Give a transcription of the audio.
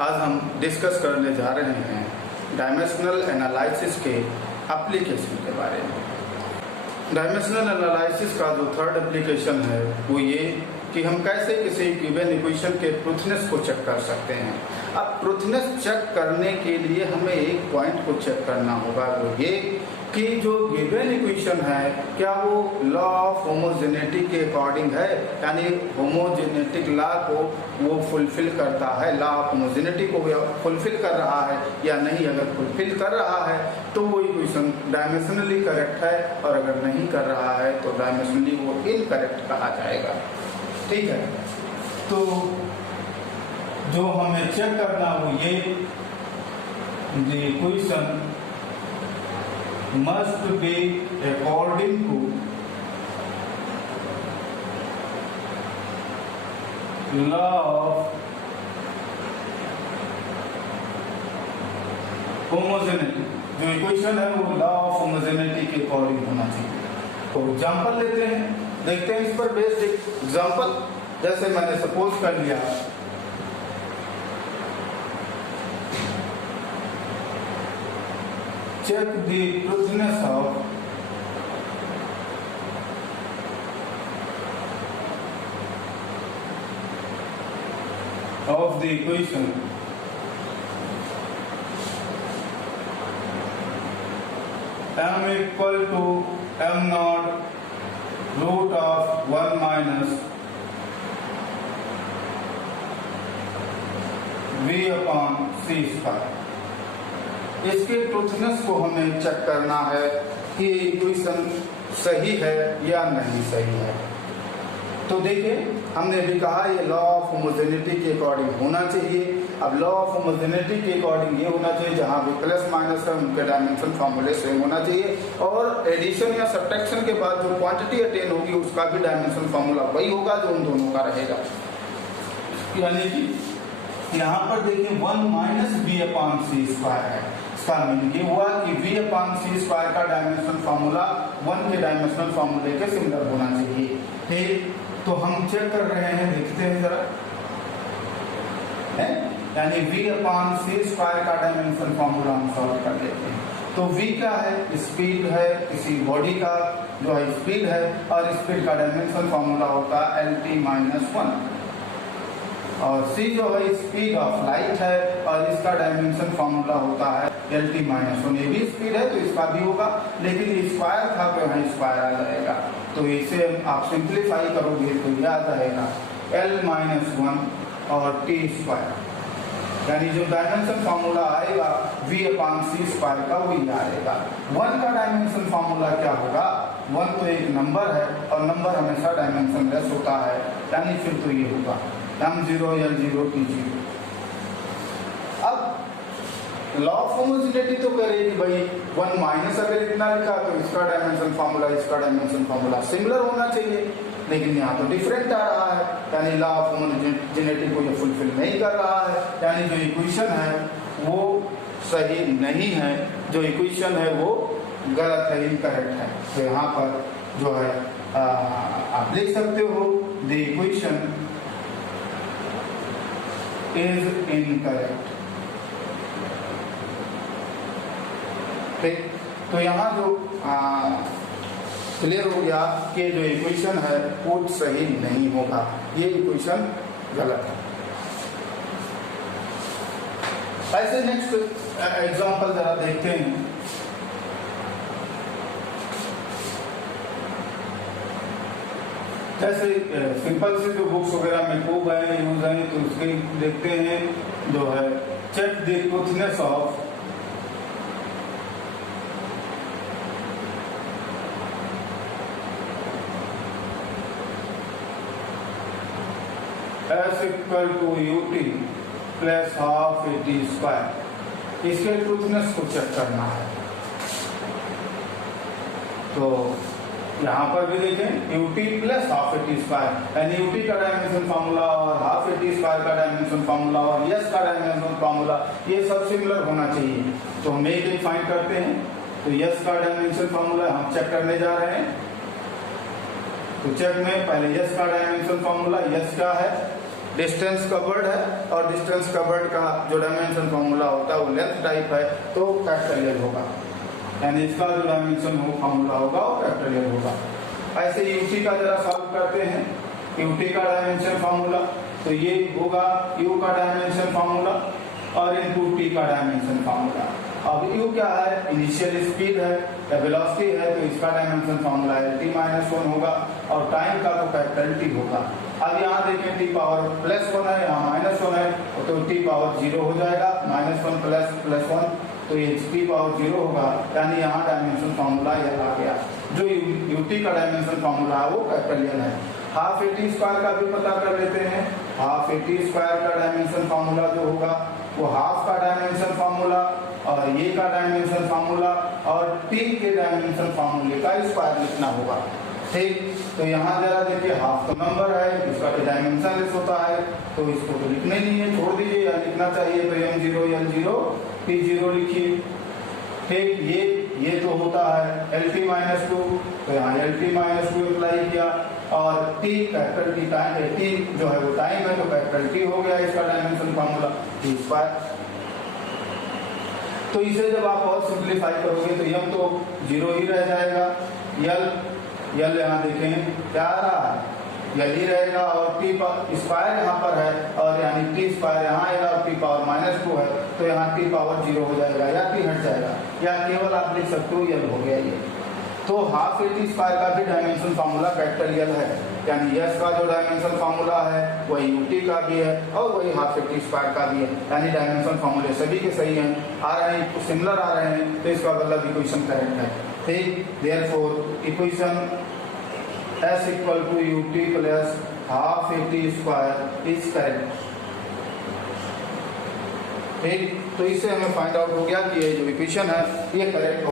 आज हम डिस्कस करने जा रहे हैं डायमेंशनल एनालिसिस के एप्लीकेशन के बारे में। डायमेंशनल एनालिसिस का जो थर्ड एप्लीकेशन है वो ये कि हम कैसे किसी गिवन इक्वेशन के ट्रूथनेस को चेक कर सकते हैं। अब ट्रूथनेस चेक करने के लिए हमें एक पॉइंट को चेक करना होगा, वो ये कि जो गिवन इक्वेशन है क्या वो लॉ ऑफ होमोजेनिटी के अकॉर्डिंग है, यानी होमोजेनेटिक लॉ को वो फुलफिल करता है, लॉ ऑफ होमोजेनिटी को फुलफिल कर रहा है या नहीं। अगर फुलफिल कर रहा है तो वो इक्वेशन डायमेंशनली करेक्ट है, और अगर नहीं कर रहा है तो डायमेंशनली वो इनकरेक्ट कहा जाएगा। ठीक है, तो जो हमें चेक करना वो ये the equation must be according to law of homogeneity। जो इक्वेशन है वो लॉ ऑफ होमोजेनिटी के अकॉर्डिंग होना चाहिए। तो एग्जांपल लेते हैं, देखते हैं इस पर बेस्ड एग्जांपल। जैसे मैंने सपोज कर लिया check the truthiness of the equation m equal to m naught root of 1 minus v upon c square। इसके ट्रूथनेस को हमें चेक करना है कि इक्वेशन सही है या नहीं सही है। तो देखिए, हमने भी कहा ये लॉ ऑफ होमोजेनिटी के अकॉर्डिंग होना चाहिए। अब लॉ ऑफ होमोजेनिटी के अकॉर्डिंग ये होना चाहिए जहां भी प्लस माइनस है उनके डायमेंशन फॉर्मूले सेम होना चाहिए, और एडिशन या सब्ट्रैक्शन के बाद जो क्वांटिटी अटेन होगी उसका भी डायमेंशन फॉर्मूला वही होगा जो उन दोनों का रहेगा। यानी कि यहाँ पर देखिए 1 माइनस बी अपॉन सी स्क्वायर है। इसका मीनिंग ये हुआ कि v अपॉन सी स्क्वायर का डायमेंशनल फार्मूला 1 के डायमेंशनल फार्मूले के सिमिलर होना चाहिए। ठीक, तो हम चेक कर रहे हैं, देखते हैं जरा, यानी v अपॉन सी स्क्वायर का डायमेंशनल फार्मूला हम सॉल्व कर लेते हैं। तो v क्या है? स्पीड है किसी बॉडी का, जो है स्पीड है, और स्पीड का डायमेंशनल फार्मूला होता है LT-1, और c जो है स्पीड ऑफ लाइट है और इसका डायमेंशन फॉर्मूला होता है LT-1। ये भी स्पीड है तो इसका भी होगा, लेकिन ये स्क्वायर था तो यहाँ स्क्वायर आ जाएगा। तो इसे आप सिंप्लीफाई करोगे तो ये आ जाएगा L-1 और t स्क्वायर, यानी जो डायमेंशन फॉर्मूला आएगा v अपॉन सी स्क्वायर का वही आएगा। 1 का डायमेंशन फॉर्मूला क्या होगा? 1 तो एक नंबर है और नंबर हमेशा डायमेंशन लेस होता है, यानी फिर तो ये होगा m0 L0 T0। अब लॉ ऑफ होमोजेनिटी तो कह रही है कि भाई 1 माइनस अगर इतना लिखा तो इसका डायमेंशन फार्मूला सिमिलर होना चाहिए, लेकिन यहाँ तो डिफरेंट आ रहा है, यानी लॉ ऑफ होमोजेनिटी को ये फुलफिल नहीं कर रहा है, यानी जो इक्वेशन है वो सही नहीं है, जो इक्वेशन है वो गलत है, इनकरेक्ट है। तो यहाँ पर जो है आप लिख सकते हो द इक्वेशन is incorrect। ठीक, तो यहाँ जो क्लियर हो गया कि जो इक्वेशन है वो सही नहीं होगा, ये इक्वेशन गलत है। ऐसे नेक्स्ट एग्जांपल जरा देखते हैं। जैसे सिंपल से जो बुक्स वगैरह में खूब है यूज है, तो उसके देखते हैं जो है check the truthness of S equal to ut plus half at square. इसके ट्रूथनेस को चेक करना है। तो यहाँ पर भी देखें ut plus half at square, यानी ut का डायमेंशन फार्मूला और हाफ at स्क्वायर का डायमेंशन फार्मूला और s का डायमेंशन फार्मूला ये सब सिमिलर होना चाहिए। तो हम एक फाइंड करते हैं। तो s का डायमेंशन फार्मूला हम चेक करने जा रहे हैं। तो चेक में पहले s का डायमेंशन फार्मूला, s क्या है डिस्टेंस कवर्ड है और डिस्टेंस कवर्ड का जो डायमेंशन फॉर्मूला होता है वो लेंथ टाइप है, तो कैपिटल एल होगा, यानी इसका जो डायमेंशन फॉर्मूला होगा वो कैपिटल एल होगा। ऐसे यूटी का जरा सॉल्व करते हैं। यूटी का डायमेंशन फॉर्मूला तो ये होगा यू का डायमेंशन फॉर्मूला और इनटू टी का डायमेंशन फॉर्मूला। अब यू क्या है, इनिशियल स्पीड है या वेलोसिटी है, तो इसका डायमेंशन फॉर्मूला है t-1 होगा और टाइम का तो कैपिटल टी होगा। अब यहाँ देखें t पावर +1 है, यहाँ -1 है, तो t पावर 0 हो जाएगा, -1 प्लस 1 तो ये t पावर 0 होगा, यानी यहाँ डायमेंशन फॉर्मूला यह आ गया। जो यूटी का डायमेंशन फॉर्मूला है वो कैपिटल एल है। हाफ AT स्क्वायर का भी पता कर लेते हैं। हाफ AT स्क्वायर का डायमेंशन फॉर्मूला जो होगा वो हाफ का डायमेंशन फॉर्मूला और ये का डायमेंशन फॉर्मूला और t के डायमेंशन फॉर्मूले का स्क्वायर लिखना होगा। ठीक, तो यहाँ जरा देखिए हाफ तो नंबर है, इसका डायमेंशन लेस होता है, तो इसको तो लिखने नहीं है, छोड़ दीजिए, या लिखना चाहिए तो m0 l0 t0 लिखिए। ठीक, ये तो होता है LT-2, तो यहाँ LT-2 अप्लाई किया और t capital T time t जो है वो टाइम है, तो कैपिटल टी हो गया इसका डायमेंशन फॉर्मूला t स्क्वायर। तो इसे जब आप और सिंप्लीफाई करोगे तो m तो 0 ही रह जाएगा, यल यहाँ देखें क्या आ रहा है, यल ही रहेगा और टी स्क्वायर यहाँ पर है और यानी टी स्क्वायर यहाँ आएगा और टी पावर -2 है, तो यहाँ टी पावर 0 हो जाएगा या टी हट जाएगा, या केवल आप लिख सकते हो यल हो गया ये। तो हाफ AT स्क्वायर का भी डायमेंशन फॉर्मूला कैपिटल यल है, यानी यस का जो डायमेंशन फॉर्मूला है वही यूटी का भी है और वही हाफ AT स्क्वायर का भी है, यानी डायमेंशन फॉर्मूले सभी के सही हैं, आ रहे हैं सिमिलर आ रहे हैं, तो इसका मतलब इक्वेशन करेक्ट है। ठीक, therefore equation S equal to u t plus half AT square is correct. ठीक, तो इससे हमें फाइंड आउट हो गया कि ये जो इक्वेशन है ये करेक्ट